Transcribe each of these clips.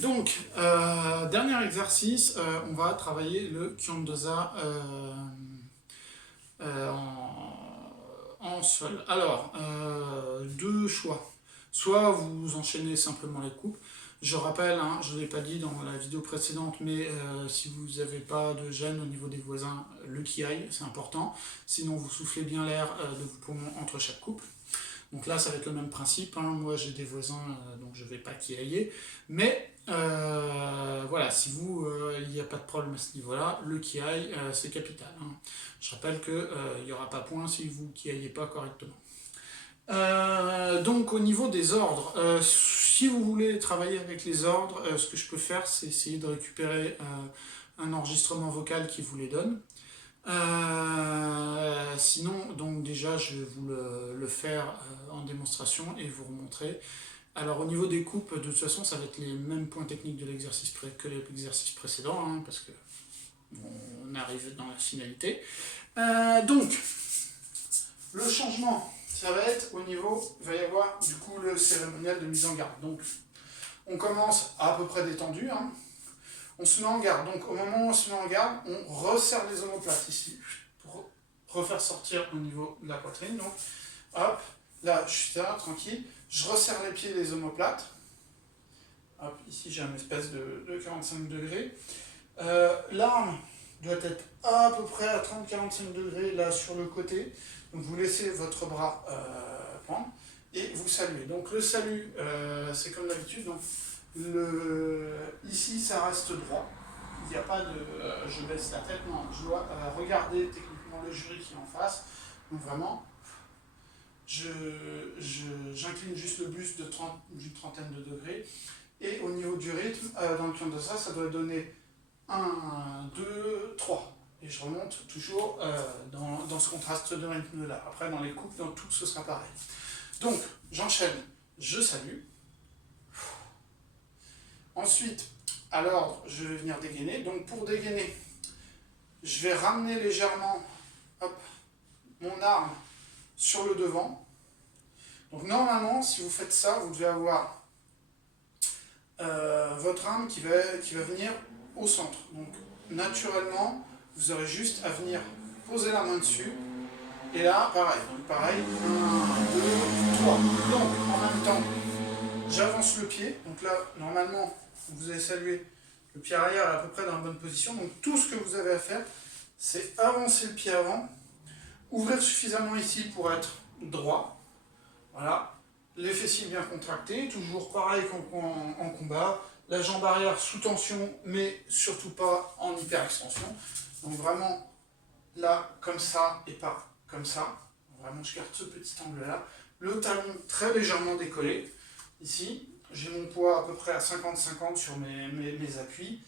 Donc, dernier exercice, on va travailler le Kyon-Dosa en sol. Alors, deux choix. Soit vous enchaînez simplement les coupes. Je rappelle, hein, je ne l'ai pas dit dans la vidéo précédente, mais si vous n'avez pas de gêne au niveau des voisins, le kiai, c'est important. Sinon, vous soufflez bien l'air de vos poumons entre chaque coupe. Donc là, ça va être le même principe. Hein. Moi, j'ai des voisins, donc je ne vais pas kiailler. Mais voilà, si vous, il n'y a pas de problème à ce niveau-là, le kiai, c'est capital. Hein. Je rappelle qu'il n'y aura pas point si vous ne kiaillez pas correctement. Donc au niveau des ordres, si vous voulez travailler avec les ordres, ce que je peux faire, c'est essayer de récupérer un enregistrement vocal qui vous les donne. Sinon, donc déjà, je vais vous le faire en démonstration et vous remontrer. Alors au niveau des coupes, de toute façon, ça va être les mêmes points techniques de l'exercice que l'exercice précédent, hein, parce que on arrive dans la finalité. Donc, le changement, ça va être au niveau, il va y avoir du coup le cérémonial de mise en garde. Donc, on commence à peu près détendu, hein. On se met en garde. Donc, au moment où on se met en garde, on resserre les omoplates ici pour refaire sortir au niveau de la poitrine. Donc, hop, là, je suis là, tranquille. Je resserre les pieds et les omoplates. Hop, ici, j'ai une espèce de 45 degrés. L'arme doit être à peu près à 30-45 degrés là sur le côté. Donc, vous laissez votre bras prendre et vous saluez. Donc, le salut, c'est comme d'habitude. Donc, ici, ça reste droit. Il n'y a pas de je baisse la tête. Non, je dois regarder techniquement le jury qui est en face. Donc, vraiment, j'incline juste le buste d'une trentaine de degrés. Et au niveau du rythme, dans le Kyon-Dosa, ça doit donner 1, 2, 3. Et je remonte toujours dans ce contraste de rythme-là. Après, dans les coupes, dans tout, ce sera pareil. Donc, j'enchaîne, je salue. Ensuite, à l'ordre, je vais venir dégainer. Donc, pour dégainer, je vais ramener légèrement mon arme sur le devant. Donc, normalement, si vous faites ça, vous devez avoir votre arme qui va venir au centre. Donc, naturellement, vous aurez juste à venir poser la main dessus. Et là, pareil. Donc, pareil, 1, 2, 3. Donc, en même temps, j'avance le pied. Donc là, normalement, vous avez salué. Le pied arrière est à peu près dans la bonne position. Donc, tout ce que vous avez à faire, c'est avancer le pied avant, ouvrir suffisamment ici pour être droit. Voilà. Les fessiers bien contractés, toujours pareil qu'en combat. La jambe arrière sous tension, mais surtout pas en hyperextension. Donc vraiment, là, comme ça, et pas comme ça. Vraiment, je garde ce petit angle-là. Le talon très légèrement décollé. Ici, j'ai mon poids à peu près à 50-50 sur mes appuis,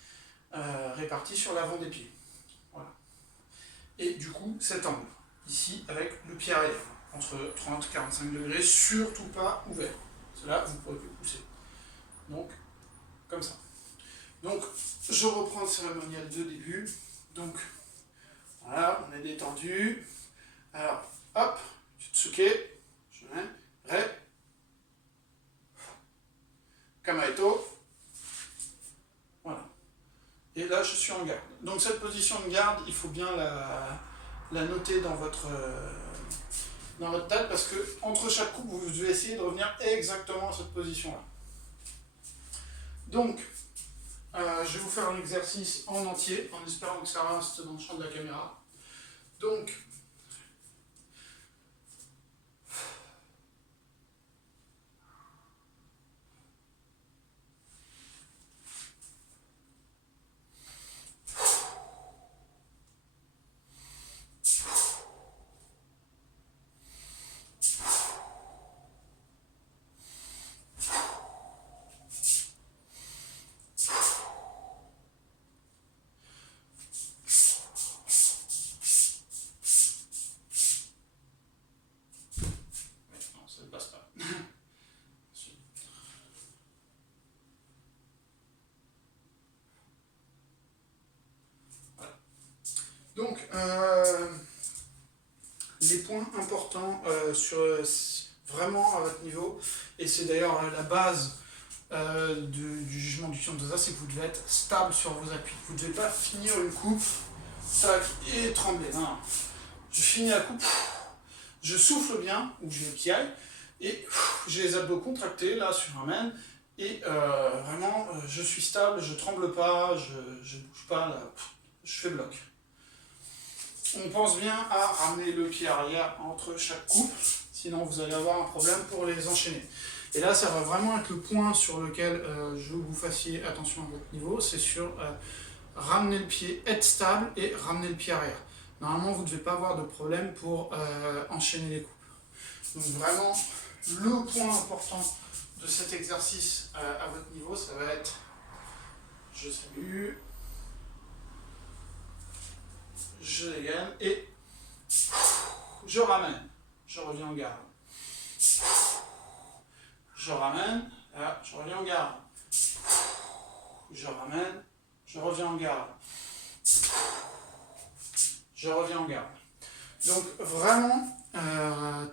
répartis sur l'avant des pieds. Voilà. Et du coup, cet angle, ici, avec le pied arrière. Entre 30 et 45 degrés, surtout pas ouvert. Cela, vous pourrez plus pousser. Donc, comme ça. Donc, je reprends le cérémonial de début. Donc, voilà, on est détendu. Alors, hop, Jutsuke, je mets, Ré, Kamaeto. Voilà. Et là, je suis en garde. Donc, cette position de garde, il faut bien la noter dans votre tête, parce que entre chaque coupe, vous devez essayer de revenir exactement à cette position-là. Donc, je vais vous faire un exercice en entier, en espérant que ça reste dans le champ de la caméra. Donc, non, ça ne passe pas. Voilà. Donc, les points importants vraiment à votre niveau, et c'est d'ailleurs la base du jugement du Kyondoza, c'est que vous devez être stable sur vos appuis. Vous ne devez pas finir une coupe, tac, et trembler. Non, non. Je finis la coupe, je souffle bien, ou je piaille, et j'ai les abdos contractés, là, sur un main, et vraiment, je suis stable, je tremble pas, je bouge pas, là, je fais bloc. On pense bien à ramener le pied arrière entre chaque coupe, sinon vous allez avoir un problème pour les enchaîner. Et là, ça va vraiment être le point sur lequel je veux que vous fassiez attention à votre niveau, c'est sur ramener le pied, être stable et ramener le pied arrière. Normalement, vous ne devez pas avoir de problème pour enchaîner les coupes. Donc vraiment, le point important de cet exercice à votre niveau, ça va être je salue, je dégaine et je ramène, je reviens en garde. Je ramène, là, je reviens en garde. Je ramène, je reviens en garde. Je reviens en garde. Donc vraiment,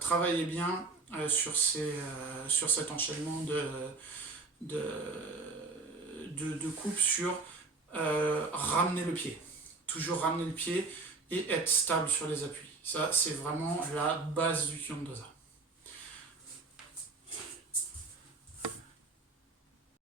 travaillez bien sur cet enchaînement de coupe sur ramener le pied. Toujours ramener le pied et être stable sur les appuis. Ça, c'est vraiment la base du Kyondoza.